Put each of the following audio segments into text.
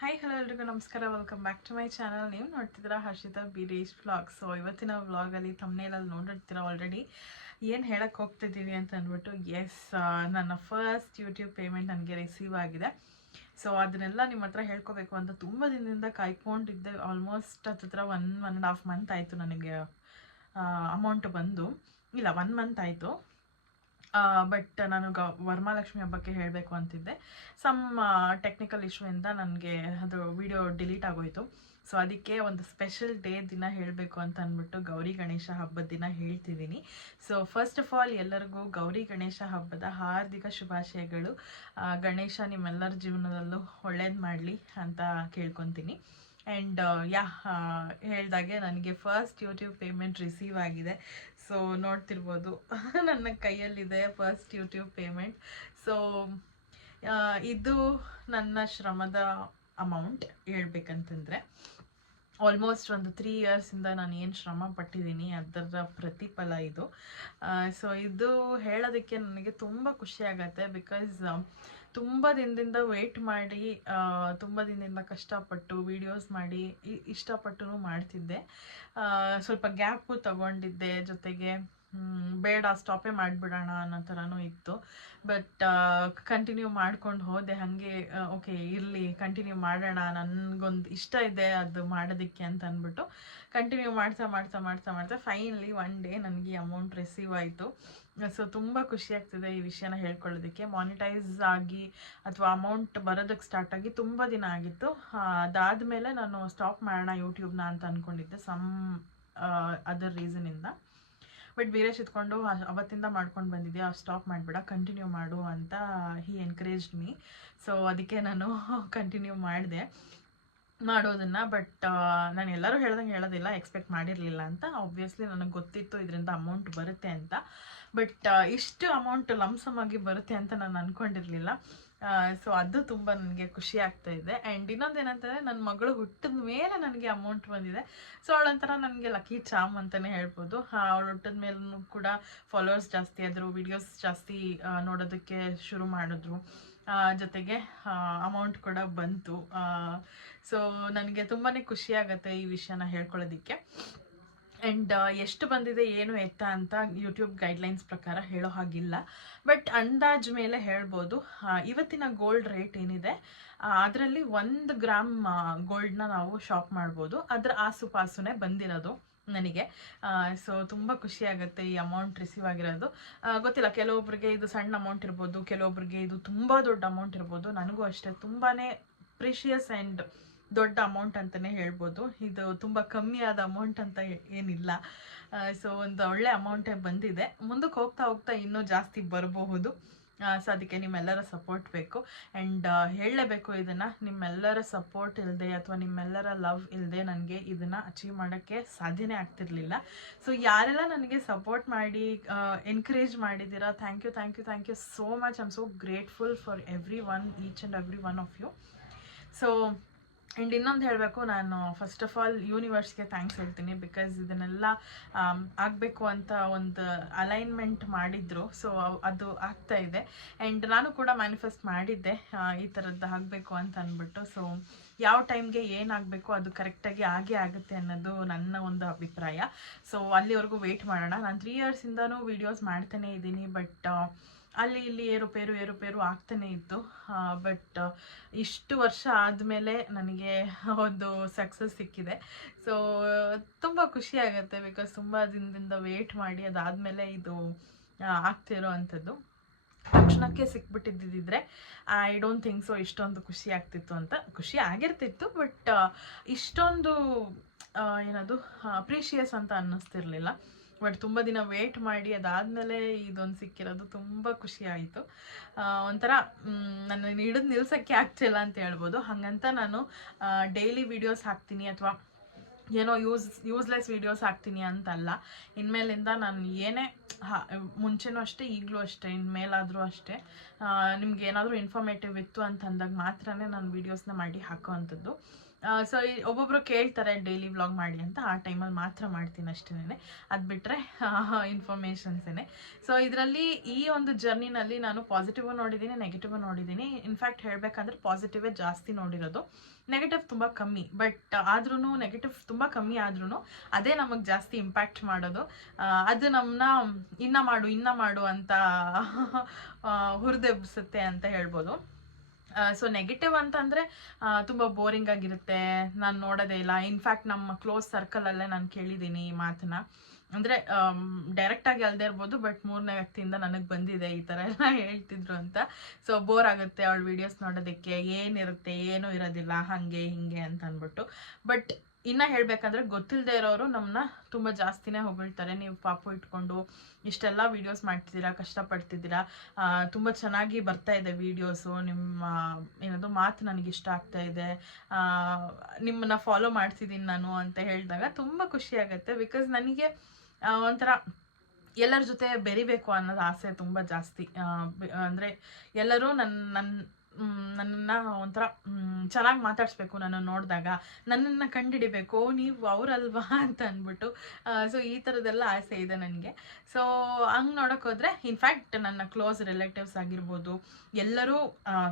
Hi hello ಎಲ್ರಿಗೂ ನಮಸ್ಕಾರ, welcome back to my channel. ನೀವು ನೋಡ್ತಿದ್ದೀರಾ ಹರ್ಷಿತಾ ಬಿರೇಶ್ ವ್ಲಾಗ್. ಸೊ ಇವತ್ತಿನ ವ್ಲಾಗಲ್ಲಿ ಥಂಬ್ನೇಲಲ್ಲಿ ನೋಡಿರ್ತೀರ ಆಲ್ರೆಡಿ ಏನು ಹೇಳಕ್ಕೆ ಹೋಗ್ತಿದ್ದೀವಿ ಅಂತ ಅಂದ್ಬಿಟ್ಟು. ಎಸ್, ನನ್ನ ಫಸ್ಟ್ ಯೂಟ್ಯೂಬ್ ಪೇಮೆಂಟ್ ನನಗೆ ರಿಸೀವ್ ಆಗಿದೆ. ಸೊ ಅದನ್ನೆಲ್ಲ ನಿಮ್ಮ ಹತ್ರ ಹೇಳ್ಕೋಬೇಕು ಅಂತ ತುಂಬ ದಿನದಿಂದ ಕಾಯ್ಕೊಂಡಿದ್ದೆ. ಆಲ್ಮೋಸ್ಟ್ ಹತ್ತಿರ 1.5 ಮಂತ್ ಆಯಿತು ನನಗೆ ಅಮೌಂಟ್ ಬಂದು. ಇಲ್ಲ, 1 ಮಂತ್ ಆಯಿತು. ಬಟ್ ನಾನು ವರಮಹಾಲಕ್ಷ್ಮಿ ಹಬ್ಬಕ್ಕೆ ಹೇಳಬೇಕು ಅಂತಿದ್ದೆ. ಸಮ್ ಟೆಕ್ನಿಕಲ್ ಇಶ್ಯೂಯಿಂದ ನನಗೆ ಅದು ವಿಡಿಯೋ ಡಿಲೀಟ್ ಆಗೋಯಿತು. ಸೊ ಅದಕ್ಕೆ ಒಂದು ಸ್ಪೆಷಲ್ ಡೇ ದಿನ ಹೇಳಬೇಕು ಅಂತ ಅಂದ್ಬಿಟ್ಟು ಗೌರಿ ಗಣೇಶ ಹಬ್ಬದ ದಿನ ಹೇಳ್ತಿದ್ದೀನಿ. ಸೊ ಫಸ್ಟ್ ಆಫ್ ಆಲ್ ಎಲ್ಲರಿಗೂ ಗೌರಿ ಗಣೇಶ ಹಬ್ಬದ ಹಾರ್ದಿಕ ಶುಭಾಶಯಗಳು. ಗಣೇಶ ನಿಮ್ಮೆಲ್ಲರ ಜೀವನದಲ್ಲೂ ಒಳ್ಳೇದು ಮಾಡಲಿ ಅಂತ ಕೇಳ್ಕೊತೀನಿ. ಆ್ಯಂಡ್ ಹೇಳ್ದಾಗೆ ನನಗೆ ಫಸ್ಟ್ ಯೂಟ್ಯೂಬ್ ಪೇಮೆಂಟ್ ರಿಸೀವ್ ಆಗಿದೆ. ಸೊ ನೋಡ್ತಿರ್ಬೋದು ನನ್ನ ಕೈಯಲ್ಲಿದೆ ಫಸ್ಟ್ ಯೂಟ್ಯೂಬ್ ಪೇಮೆಂಟ್. ಸೊ ಇದು ನನ್ನ ಶ್ರಮದ ಅಮೌಂಟ್ ಹೇಳ್ಬೇಕಂತಂದರೆ. ಆಲ್ಮೋಸ್ಟ್ ಒಂದು 3 ಇಯರ್ಸಿಂದ ನಾನು ಏನು ಶ್ರಮ ಪಟ್ಟಿದ್ದೀನಿ ಅದರ ಪ್ರತಿಫಲ ಇದು. ಸೊ ಇದು ಹೇಳೋದಕ್ಕೆ ನನಗೆ ತುಂಬ ಖುಷಿ ಆಗುತ್ತೆ. ಬಿಕಾಸ್ ತುಂಬ ದಿನದಿಂದ ವೆಯ್ಟ್ ಮಾಡಿ, ತುಂಬ ದಿನದಿಂದ ಕಷ್ಟಪಟ್ಟು ವೀಡಿಯೋಸ್ ಮಾಡಿ ಇಷ್ಟಪಟ್ಟು ಮಾಡ್ತಿದ್ದೆ. ಸ್ವಲ್ಪ ಗ್ಯಾಪು ತಗೊಂಡಿದ್ದೆ, ಜೊತೆಗೆ ಬೇಡ ಸ್ಟಾಪೇ ಮಾಡಿಬಿಡೋಣ ಅನ್ನೋ ಥರನೂ ಇತ್ತು. ಬಟ್ ಕಂಟಿನ್ಯೂ ಮಾಡ್ಕೊಂಡು ಹೋದೆ ಹಾಗೆ. ಓಕೆ ಇರಲಿ, ಕಂಟಿನ್ಯೂ ಮಾಡೋಣ, ನನಗೊಂದು ಇಷ್ಟ ಇದೆ ಅದು ಮಾಡೋದಕ್ಕೆ ಅಂತ ಅಂದ್ಬಿಟ್ಟು ಕಂಟಿನ್ಯೂ ಮಾಡ್ತಾ ಫೈನಲಿ ಒನ್ ಡೇ ನನಗೆ ಅಮೌಂಟ್ ರಿಸೀವ್ ಆಯಿತು. ಸೊ ತುಂಬ ಖುಷಿ ಆಗ್ತಿದೆ ಈ ವಿಷಯನ ಹೇಳ್ಕೊಳ್ಳೋದಕ್ಕೆ. ಮಾನಿಟೈಸ್ ಆಗಿ ಅಥವಾ ಅಮೌಂಟ್ ಬರೋದಕ್ಕೆ ಸ್ಟಾರ್ಟ್ ಆಗಿ ತುಂಬ ದಿನ ಆಗಿತ್ತು. ಅದಾದಮೇಲೆ ನಾನು ಸ್ಟಾಪ್ ಮಾಡೋಣ ಯೂಟ್ಯೂಬ್ನ ಅಂತ ಅಂದ್ಕೊಂಡಿದ್ದೆ, ಸಮ್ ಅದರ್ ರೀಸನಿಂದ. ಬಟ್ ವೀರೇಶ್ ಇಟ್ಕೊಂಡು ಅವತ್ತಿಂದ ಮಾಡ್ಕೊಂಡು ಬಂದಿದ್ದೆ, ಸ್ಟಾಪ್ ಮಾಡಿಬಿಡ, ಕಂಟಿನ್ಯೂ ಮಾಡು ಅಂತ ಹಿ ಎನ್ಕರೇಜ್ಡ್ ಮೀ. ಸೊ ಅದಕ್ಕೆ ನಾನು ಕಂಟಿನ್ಯೂ ಮಾಡಿದೆ ಮಾಡೋದನ್ನು. ಬಟ್ ನಾನು ಎಲ್ಲರೂ ಹೇಳ್ದಂಗೆ ಹೇಳೋದಿಲ್ಲ, ಎಕ್ಸ್ಪೆಕ್ಟ್ ಮಾಡಿರಲಿಲ್ಲ ಅಂತ. ಆಬ್ವಿಯಸ್ಲಿ ನನಗೆ ಗೊತ್ತಿತ್ತು ಇದರಿಂದ ಅಮೌಂಟ್ ಬರುತ್ತೆ ಅಂತ. ಬಟ್ ಇಷ್ಟು ಅಮೌಂಟ್ ಲಮ್ಸಮ್ ಆಗಿ ಬರುತ್ತೆ ಅಂತ ನಾನು ಅಂದ್ಕೊಂಡಿರಲಿಲ್ಲ. ಸೊ ಅದು ತುಂಬ ನನಗೆ ಖುಷಿ ಆಗ್ತಾ ಇದೆ. ಆ್ಯಂಡ್ ಇನ್ನೊಂದೇನಂತಂದರೆ, ನನ್ನ ಮಗಳು ಹುಟ್ಟಿದ ಮೇಲೆ ನನಗೆ ಅಮೌಂಟ್ ಬಂದಿದೆ. ಸೊ ಅವಳೊಂಥರ ನನಗೆ ಲಕ್ಕಿ ಚಾಮ್ ಅಂತಲೇ ಹೇಳ್ಬೋದು. ಅವಳು ಹುಟ್ಟಿದ ಮೇಲೂ ಕೂಡ ಫಾಲೋವರ್ಸ್ ಜಾಸ್ತಿ ಆದರು, ವಿಡಿಯೋಸ್ ಜಾಸ್ತಿ ನೋಡೋದಕ್ಕೆ ಶುರು ಮಾಡಿದ್ರು, ಜೊತೆಗೆ ಅಮೌಂಟ್ ಕೂಡ ಬಂತು. ಸೊ ನನಗೆ ತುಂಬಾ ಖುಷಿ ಆಗುತ್ತೆ ಈ ವಿಷಯನ ಹೇಳ್ಕೊಳ್ಳೋದಕ್ಕೆ. ಆ್ಯಂಡ್ ಎಷ್ಟು ಬಂದಿದೆ ಏನು ಎತ್ತ ಅಂತ ಯೂಟ್ಯೂಬ್ ಗೈಡ್ಲೈನ್ಸ್ ಪ್ರಕಾರ ಹೇಳೋ ಹಾಗಿಲ್ಲ. ಬಟ್ ಅಂದಾಜು ಮೇಲೆ ಹೇಳ್ಬೋದು. ಇವತ್ತಿನ ಗೋಲ್ಡ್ ರೇಟ್ ಏನಿದೆ ಅದರಲ್ಲಿ 1 ಗ್ರಾಮ್ ಗೋಲ್ಡ್ನ ನಾವು ಶಾಪ್ ಮಾಡ್ಬೋದು. ಅದರ ಆಸುಪಾಸುನೇ ಬಂದಿರೋದು ನನಗೆ. ಸೊ ತುಂಬ ಖುಷಿ ಆಗುತ್ತೆ ಈ ಅಮೌಂಟ್ ರಿಸೀವ್ ಆಗಿರೋದು. ಗೊತ್ತಿಲ್ಲ, ಕೆಲವೊಬ್ರಿಗೆ ಇದು ಸಣ್ಣ ಅಮೌಂಟ್ ಇರ್ಬೋದು, ಕೆಲವೊಬ್ರಿಗೆ ಇದು ತುಂಬ ದೊಡ್ಡ ಅಮೌಂಟ್ ಇರ್ಬೋದು. ನನಗೂ ಅಷ್ಟೇ ತುಂಬಾ ಪ್ರಿಷಿಯಸ್ ಆ್ಯಂಡ್ ದೊಡ್ಡ ಅಮೌಂಟ್ ಅಂತಲೇ ಹೇಳ್ಬೋದು. ಇದು ತುಂಬ ಕಮ್ಮಿ ಆದ ಅಮೌಂಟ್ ಅಂತ ಏನಿಲ್ಲ. ಸೊ ಒಂದು ಒಳ್ಳೆ ಅಮೌಂಟೇ ಬಂದಿದೆ. ಮುಂದಕ್ಕೆ ಹೋಗ್ತಾ ಇನ್ನೂ ಜಾಸ್ತಿ ಬರಬಹುದು. ಸೊ ಅದಕ್ಕೆ ನಿಮ್ಮೆಲ್ಲರ ಸಪೋರ್ಟ್ ಬೇಕು. ಆ್ಯಂಡ್ ಹೇಳಲೇಬೇಕು, ಇದನ್ನು ನಿಮ್ಮೆಲ್ಲರ ಸಪೋರ್ಟ್ ಇಲ್ಲದೆ ಅಥವಾ ನಿಮ್ಮೆಲ್ಲರ ಲವ್ ಇಲ್ಲದೆ ನನಗೆ ಇದನ್ನು ಅಚೀವ್ ಮಾಡೋಕ್ಕೆ ಸಾಧ್ಯನೇ ಆಗ್ತಿರ್ಲಿಲ್ಲ. ಸೊ ಯಾರೆಲ್ಲ ನನಗೆ ಸಪೋರ್ಟ್ ಮಾಡಿ ಎನ್ಕರೇಜ್ ಮಾಡಿದ್ದೀರಾ, thank you so much. I am so grateful for everyone, each and every one of you. So and ಇನ್ನೊಂದು ಹೇಳಬೇಕು, ನಾನು ಫಸ್ಟ್ ಆಫ್ ಆಲ್ ಯೂನಿವರ್ಸ್ಗೆ ಥ್ಯಾಂಕ್ಸ್ ಹೇಳ್ತೀನಿ. ಬಿಕಾಸ್ ಇದನ್ನೆಲ್ಲ ಆಗಬೇಕು ಅಂತ ಒಂದು ಅಲೈನ್ಮೆಂಟ್ ಮಾಡಿದ್ರು. ಸೊ ಅದು ಆಗ್ತಾ ಇದೆ. ಆ್ಯಂಡ್ ನಾನು ಕೂಡ ಮ್ಯಾನಿಫೆಸ್ಟ್ ಮಾಡಿದ್ದೆ ಈ ಥರದ್ದು ಆಗಬೇಕು ಅಂತ ಅಂದ್ಬಿಟ್ಟು. ಸೊ ಯಾವ ಟೈಮ್ಗೆ ಏನಾಗಬೇಕು ಅದು ಕರೆಕ್ಟಾಗಿ ಆಗೇ ಆಗುತ್ತೆ ಅನ್ನೋದು ನನ್ನ ಒಂದು ಅಭಿಪ್ರಾಯ. ಸೊ ಅಲ್ಲಿವರೆಗೂ ವೆಯ್ಟ್ ಮಾಡೋಣ. ನಾನು 3 ಇಯರ್ಸಿಂದನೂ ವೀಡಿಯೋಸ್ ಮಾಡ್ತಾನೇ ಇದ್ದೀನಿ. ಬಟ್ ಅಲ್ಲಿ ಇಲ್ಲಿ ಏರುಪೇರು ಆಗ್ತಾನೆ ಇತ್ತು. ಬಟ್ ಇಷ್ಟು ವರ್ಷ ಆದಮೇಲೆ ನನಗೆ ಒಂದು ಸಕ್ಸಸ್ ಸಿಕ್ಕಿದೆ. ಸೊ ತುಂಬ ಖುಷಿ ಆಗುತ್ತೆ. ಬಿಕಾಸ್ ತುಂಬ ದಿನದಿಂದ ವೇಟ್ ಮಾಡಿ ಅದಾದಮೇಲೆ ಇದು ಆಗ್ತಿರೋ ಅಂಥದ್ದು. ತಕ್ಷಣಕ್ಕೆ ಸಿಕ್ಬಿಟ್ಟಿದ್ದಿದ್ರೆ ಐ ಡೋಂಟ್ ಥಿಂಕ್ ಸೊ ಇಷ್ಟೊಂದು ಖುಷಿ ಆಗ್ತಿತ್ತು ಅಂತ. ಖುಷಿ ಆಗಿರ್ತಿತ್ತು, ಬಟ್ ಇಷ್ಟೊಂದು ಏನದು ಪ್ರೀಶಿಯಸ್ ಅಂತ ಅನ್ನಿಸ್ತಿರ್ಲಿಲ್ಲ. ಬಟ್ ತುಂಬ ದಿನ ವೇಟ್ ಮಾಡಿ ಅದಾದಮೇಲೆ ಇದೊಂದು ಸಿಕ್ಕಿರೋದು ತುಂಬ ಖುಷಿ ಆಯಿತು. ಒಂಥರ ನನ್ನ ಹಿಡಿದು ನಿಲ್ಸೋಕ್ಕೆ ಆಗ್ತಿಲ್ಲ ಅಂತ ಹೇಳ್ಬೋದು. ಹಾಗಂತ ನಾನು ಡೈಲಿ ವೀಡಿಯೋಸ್ ಹಾಕ್ತೀನಿ ಅಥವಾ ಏನೋ ಯೂಸ್ಲೆಸ್ ವೀಡಿಯೋಸ್ ಹಾಕ್ತೀನಿ ಅಂತಲ್ಲ. ಇನ್ಮೇಲಿಂದ ನಾನು ಏನೇ ಮುಂಚೆನೂ ಅಷ್ಟೇ, ಈಗಲೂ ಅಷ್ಟೇ, ಇನ್ಮೇಲಾದರೂ ಅಷ್ಟೇ, ನಿಮ್ಗೆ ಏನಾದರೂ ಇನ್ಫಾರ್ಮೇಟಿವ್ ಇತ್ತು ಅಂತಂದಾಗ ಮಾತ್ರನೇ ನಾನು ವೀಡಿಯೋಸ್ನ ಮಾಡಿ ಹಾಕೋ ಅಂಥದ್ದು. ಸೊ ಒಬ್ಬೊಬ್ರು ಕೇಳ್ತಾರೆ ಡೈಲಿ ವ್ಲಾಗ್ ಮಾಡಿ ಅಂತ, ಆ ಟೈಮಲ್ಲಿ ಮಾತ್ರ ಮಾಡ್ತೀನಿ ಅಷ್ಟೇನೆ. ಅದು ಬಿಟ್ಟರೆ ಇನ್ಫಾರ್ಮೇಷನ್ಸೇ. ಸೊ ಇದರಲ್ಲಿ ಈ ಒಂದು ಜರ್ನಿನಲ್ಲಿ ನಾನು ಪಾಸಿಟಿವ್ ನೋಡಿದ್ದೀನಿ, ನೆಗೆಟಿವ್ ನೋಡಿದ್ದೀನಿ. ಇನ್ಫ್ಯಾಕ್ಟ್ ಹೇಳಬೇಕಂದ್ರೆ ಪಾಸಿಟಿವೇ ಜಾಸ್ತಿ ನೋಡಿರೋದು, ನೆಗೆಟಿವ್ ತುಂಬ ಕಮ್ಮಿ. ಬಟ್ ಆದ್ರೂ ನೆಗೆಟಿವ್ ತುಂಬ ಕಮ್ಮಿ ಆದ್ರೂ ಅದೇ ನಮಗೆ ಜಾಸ್ತಿ ಇಂಪ್ಯಾಕ್ಟ್ ಮಾಡೋದು. ಅದು ನಮ್ಮನ್ನ ಇನ್ನ ಮಾಡು ಅಂತ ಹುರಿದೆಬ್ಬಿಸುತ್ತೆ ಅಂತ ಹೇಳ್ಬೋದು. ಸೊ ನೆಗೆಟಿವ್ ಅಂತಂದರೆ ತುಂಬ ಬೋರಿಂಗ್ ಆಗಿರುತ್ತೆ, ನಾನು ನೋಡೋದೇ ಇಲ್ಲ. ಇನ್ಫ್ಯಾಕ್ಟ್ ನಮ್ಮ ಕ್ಲೋಸ್ ಸರ್ಕಲಲ್ಲೇ ನಾನು ಕೇಳಿದ್ದೀನಿ ಈ ಮಾತನ್ನ. ಅಂದರೆ ಡೈರೆಕ್ಟಾಗಿ ಅಲ್ಲದೆ ಇರ್ಬೋದು, ಬಟ್ 3ನೇ ವ್ಯಕ್ತಿಯಿಂದ ನನಗೆ ಬಂದಿದೆ ಈ ಥರ ಎಲ್ಲ ಹೇಳ್ತಿದ್ರು ಅಂತ. ಸೊ ಬೋರ್ ಆಗುತ್ತೆ ಅವಳ ವೀಡಿಯೋಸ್ ನೋಡೋದಕ್ಕೆ, ಏನಿರುತ್ತೆ ಏನೂ ಇರೋದಿಲ್ಲ ಹಾಗೆ ಹಿಂಗೆ ಅಂತ ಅಂದ್ಬಿಟ್ಟು. ಬಟ್ ಇನ್ನು ಹೇಳಬೇಕಂದ್ರೆ ಗೊತ್ತಿಲ್ಲದೆ ಇರೋರು ನಮ್ಮನ್ನ ತುಂಬ ಜಾಸ್ತಿನೇ ಹೊಗಳ್ತಾರೆ. ನೀವು ಪಾಪು ಇಟ್ಕೊಂಡು ಇಷ್ಟೆಲ್ಲ ವೀಡಿಯೋಸ್ ಮಾಡ್ತಿದ್ದೀರಾ, ಕಷ್ಟಪಡ್ತಿದ್ದೀರಾ, ತುಂಬ ಚೆನ್ನಾಗಿ ಬರ್ತಾ ಇದೆ ವೀಡಿಯೋಸು, ನಿಮ್ಮ ಏನದು ಮಾತು ನನಗೆ ಇಷ್ಟ ಆಗ್ತಾ ಇದೆ, ನಿಮ್ಮನ್ನ ಫಾಲೋ ಮಾಡ್ತಿದ್ದೀನಿ ನಾನು ಅಂತ ಹೇಳಿದಾಗ ತುಂಬ ಖುಷಿ ಆಗುತ್ತೆ. ಬಿಕಾಸ್ ನನಗೆ ಒಂಥರ ಎಲ್ಲರ ಜೊತೆ ಬೆರಿಬೇಕು ಅನ್ನೋದು ಆಸೆ ತುಂಬ ಜಾಸ್ತಿ. ಅಂದರೆ ಎಲ್ಲರೂ ನನ್ನನ್ನು ಒಂಥರ ಚೆನ್ನಾಗಿ ಮಾತಾಡಿಸ್ಬೇಕು, ನನ್ನ ನೋಡಿದಾಗ ನನ್ನನ್ನು ಕಂಡುಹಿಡಿಬೇಕು, ನೀವು ಅವರಲ್ವಾ ಅಂತ ಅಂದ್ಬಿಟ್ಟು. ಸೊ ಈ ಥರದ್ದೆಲ್ಲ ಆಸೆ ಇದೆ ನನಗೆ. ಸೊ ಹಂಗೆ ನೋಡೋಕ್ಕೋದ್ರೆ ಇನ್ಫ್ಯಾಕ್ಟ್ ನನ್ನ ಕ್ಲೋಸ್ ರಿಲೇಟಿವ್ಸ್ ಆಗಿರ್ಬೋದು ಎಲ್ಲರೂ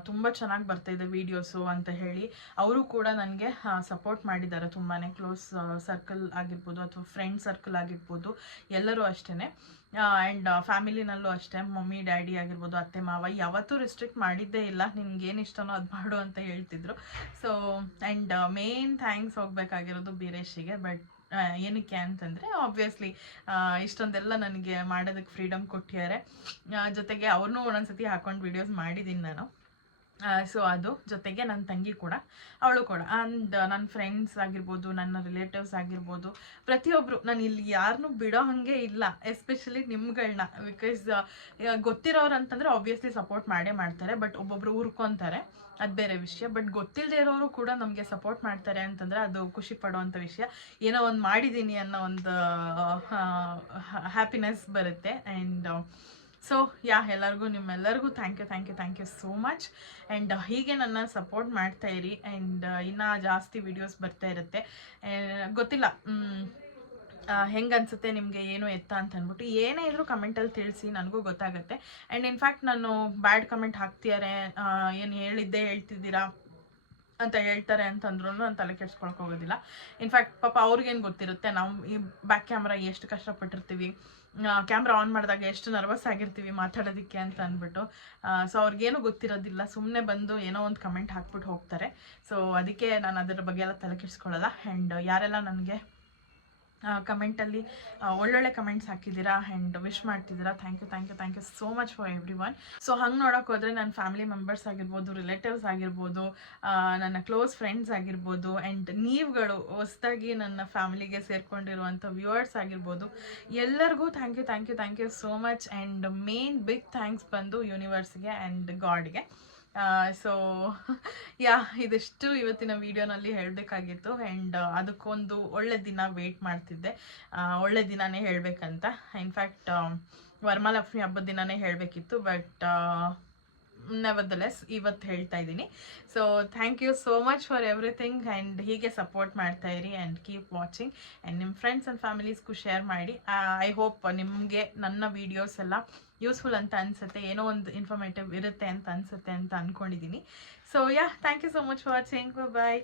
ತುಂಬ ಚೆನ್ನಾಗಿ ಬರ್ತಾಯಿದೆ ವೀಡಿಯೋಸು ಅಂತ ಹೇಳಿ ಅವರು ಕೂಡ ನನಗೆ ಸಪೋರ್ಟ್ ಮಾಡಿದ್ದಾರೆ. ತುಂಬಾ ಕ್ಲೋಸ್ ಸರ್ಕಲ್ ಆಗಿರ್ಬೋದು ಅಥವಾ ಫ್ರೆಂಡ್ ಸರ್ಕಲ್ ಆಗಿರ್ಬೋದು, ಎಲ್ಲರೂ ಅಷ್ಟೇ. ಆ್ಯಂಡ್ ಫ್ಯಾಮಿಲಿನಲ್ಲೂ ಅಷ್ಟೇ, ಮಮ್ಮಿ ಡ್ಯಾಡಿ ಆಗಿರ್ಬೋದು, ಅತ್ತೆ ಮಾವ ಯಾವತ್ತೂ ರಿಸ್ಟ್ರಿಕ್ಟ್ ಮಾಡಿದ್ದೇ ಇಲ್ಲ, ನಿನ್ಗೇನು ಇಷ್ಟನೋ ಅದು ಮಾಡು ಅಂತ ಹೇಳ್ತಿದ್ರು. ಸೊ ಆ್ಯಂಡ್ ಮೇನ್ ಥ್ಯಾಂಕ್ಸ್ ಹೋಗ್ಬೇಕಾಗಿರೋದು ಬೀರೇಶಿಗೆ. ಬಟ್ ಏನಕ್ಕೆ ಅಂತಂದರೆ ಆಬ್ವಿಯಸ್ಲಿ ಇಷ್ಟೊಂದೆಲ್ಲ ನನಗೆ ಮಾಡೋದಕ್ಕೆ ಫ್ರೀಡಮ್ ಕೊಟ್ಟಿದ್ದಾರೆ. ಜೊತೆಗೆ ಅವ್ರನ್ನೂ ಒಂದೊಂದ್ಸತಿ ಹಾಕೊಂಡು ವೀಡಿಯೋಸ್ ಮಾಡಿದ್ದೀನಿ ನಾನು. ಸೊ ಅದು ಜೊತೆಗೆ ನನ್ನ ತಂಗಿ ಕೂಡ, ಅವಳು ಕೂಡ, ಆ್ಯಂಡ್ ನನ್ನ ಫ್ರೆಂಡ್ಸ್ ಆಗಿರ್ಬೋದು, ನನ್ನ ರಿಲೇಟಿವ್ಸ್ ಆಗಿರ್ಬೋದು, ಪ್ರತಿಯೊಬ್ಬರು, ನಾನು ಇಲ್ಲಿ ಯಾರನ್ನೂ ಬಿಡೋ ಹಾಗೆ ಇಲ್ಲ. ಎಸ್ಪೆಷಲಿ ನಿಮ್ಗಳನ್ನ. ಬಿಕಾಸ್ ಗೊತ್ತಿರೋರು ಅಂತಂದರೆ ಆಬ್ವಿಯಸ್ಲಿ ಸಪೋರ್ಟ್ ಮಾಡೇ ಮಾಡ್ತಾರೆ, ಬಟ್ ಒಬ್ಬೊಬ್ರು ಹುರ್ಕೊತಾರೆ, ಅದು ಬೇರೆ ವಿಷಯ. ಬಟ್ ಗೊತ್ತಿಲ್ಲದೆ ಇರೋರು ಕೂಡ ನಮಗೆ ಸಪೋರ್ಟ್ ಮಾಡ್ತಾರೆ ಅಂತಂದರೆ ಅದು ಖುಷಿ ಪಡುವಂಥ ವಿಷಯ. ಏನೋ ಒಂದು ಮಾಡಿದ್ದೀನಿ ಅನ್ನೋ ಒಂದು ಹ್ಯಾಪಿನೆಸ್ ಬರುತ್ತೆ. ಆ್ಯಂಡ್ ಸೊ ಎಲ್ಲರಿಗೂ, ನಿಮ್ಮೆಲ್ಲರಿಗೂ thank you so much. And ಹೀಗೆ ನನ್ನ ಸಪೋರ್ಟ್ ಮಾಡ್ತಾ ಇರಿ. ಆ್ಯಂಡ್ ಇನ್ನೂ ಜಾಸ್ತಿ ವಿಡಿಯೋಸ್ ಬರ್ತಾ ಇರುತ್ತೆ. ಗೊತ್ತಿಲ್ಲ ಹೆಂಗೆ ಅನಿಸುತ್ತೆ ನಿಮಗೆ ಏನು ಎತ್ತ ಅಂತ ಅಂದ್ಬಿಟ್ಟು, ಏನೇ ಇದ್ರೂ ಕಮೆಂಟಲ್ಲಿ ತಿಳಿಸಿ, ನನಗೂ ಗೊತ್ತಾಗುತ್ತೆ. ಆ್ಯಂಡ್ ಇನ್ಫ್ಯಾಕ್ಟ್ ನಾನು ಬ್ಯಾಡ್ ಕಮೆಂಟ್ ಹಾಕ್ತಿದ್ದಾರೆ, ಏನು ಹೇಳ್ತಿದ್ದೀರಾ ಅಂತ ಹೇಳ್ತಾರೆ ಅಂತಂದ್ರೂ ನಾನು ತಲೆ ಕೆಡ್ಸ್ಕೊಳಕ್ಕೆ ಹೋಗೋದಿಲ್ಲ. ಇನ್ಫ್ಯಾಕ್ಟ್ ಪಾಪ ಅವ್ರಿಗೇನು ಗೊತ್ತಿರುತ್ತೆ, ನಾವು ಈ ಬ್ಯಾಕ್ ಕ್ಯಾಮ್ರಾ ಎಷ್ಟು ಕಷ್ಟಪಟ್ಟಿರ್ತೀವಿ, ಕ್ಯಾಮ್ರಾ ಆನ್ ಮಾಡಿದಾಗ ಎಷ್ಟು ನರ್ವಸ್ ಆಗಿರ್ತೀವಿ ಮಾತಾಡೋದಕ್ಕೆ ಅಂತ ಅಂದ್ಬಿಟ್ಟು. ಸೊ ಅವ್ರಿಗೇನು ಗೊತ್ತಿರೋದಿಲ್ಲ, ಸುಮ್ಮನೆ ಬಂದು ಏನೋ ಒಂದು ಕಮೆಂಟ್ ಹಾಕ್ಬಿಟ್ಟು ಹೋಗ್ತಾರೆ. ಸೊ ಅದಕ್ಕೆ ನಾನು ಅದರ ಬಗ್ಗೆ ಎಲ್ಲ ತಲೆ ಕೆಡಿಸ್ಕೊಳ್ಳಲ್ಲ. ಆ್ಯಂಡ್ ಯಾರೆಲ್ಲ ನನಗೆ ಕಮೆಂಟಲ್ಲಿ ಒಳ್ಳೊಳ್ಳೆ ಕಮೆಂಟ್ಸ್ ಹಾಕಿದ್ದೀರಾ ಆ್ಯಂಡ್ ವಿಶ್ ಮಾಡ್ತಿದ್ದೀರಾ, thank you so much for everyone. So ಹಂಗೆ ನೋಡೋಕೆ ಹೋದರೆ ನನ್ನ ಫ್ಯಾಮಿಲಿ ಮೆಂಬರ್ಸ್ ಆಗಿರ್ಬೋದು, ರಿಲೇಟಿವ್ಸ್ ಆಗಿರ್ಬೋದು, ನನ್ನ ಕ್ಲೋಸ್ ಫ್ರೆಂಡ್ಸ್ ಆಗಿರ್ಬೋದು, ಆ್ಯಂಡ್ ನೀವುಗಳು ಹೊಸದಾಗಿ ನನ್ನ ಫ್ಯಾಮಿಲಿಗೆ ಸೇರ್ಕೊಂಡಿರುವಂಥ ವ್ಯೂವರ್ಸ್ ಆಗಿರ್ಬೋದು, ಎಲ್ಲರಿಗೂ thank you so much. And main big thanks ಬಂದು ಯೂನಿವರ್ಸ್ಗೆ ಆ್ಯಂಡ್ ಗಾಡ್ಗೆ. ಸೊ ಇದಿಷ್ಟು ಇವತ್ತಿನ ವಿಡಿಯೋನಲ್ಲಿ ಹೇಳಬೇಕಾಗಿತ್ತು. ಆ್ಯಂಡ್ ಅದಕ್ಕೊಂದು ಒಳ್ಳೆ ದಿನ ವೇಟ್ ಮಾಡ್ತಿದ್ದೆ, ಒಳ್ಳೆ ದಿನನೇ ಹೇಳಬೇಕಂತ. ಇನ್ಫ್ಯಾಕ್ಟ್ ವರಮಹಾಲಕ್ಷ್ಮಿ ಹಬ್ಬದ ದಿನನೇ ಹೇಳಬೇಕಿತ್ತು, ಬಟ್ ನೆವರ್ದಲೆಸ್ ಇವತ್ತು ಹೇಳ್ತಾ ಇದ್ದೀನಿ. So thank you so much for everything. And ಹೀಗೆ ಸಪೋರ್ಟ್ ಮಾಡ್ತಾ ಇರಿ ಆ್ಯಂಡ್ ಕೀಪ್ ವಾಚಿಂಗ್. ಆ್ಯಂಡ್ ನಿಮ್ಮ ಫ್ರೆಂಡ್ಸ್ ಆ್ಯಂಡ್ ಫ್ಯಾಮಿಲೀಸ್ಗೂ ಶೇರ್ ಮಾಡಿ. ಐ ಹೋಪ್ ನಿಮಗೆ ನನ್ನ ವೀಡಿಯೋಸ್ ಎಲ್ಲ ಯೂಸ್ಫುಲ್ ಅಂತ ಅನಿಸುತ್ತೆ, ಏನೋ ಒಂದು ಇನ್ಫಾರ್ಮೇಟಿವ್ ಇರುತ್ತೆ ಅಂತ ಅನಿಸುತ್ತೆ ಅಂತ ಅಂದ್ಕೊಂಡಿದ್ದೀನಿ. So thank you so much for watching. Bye.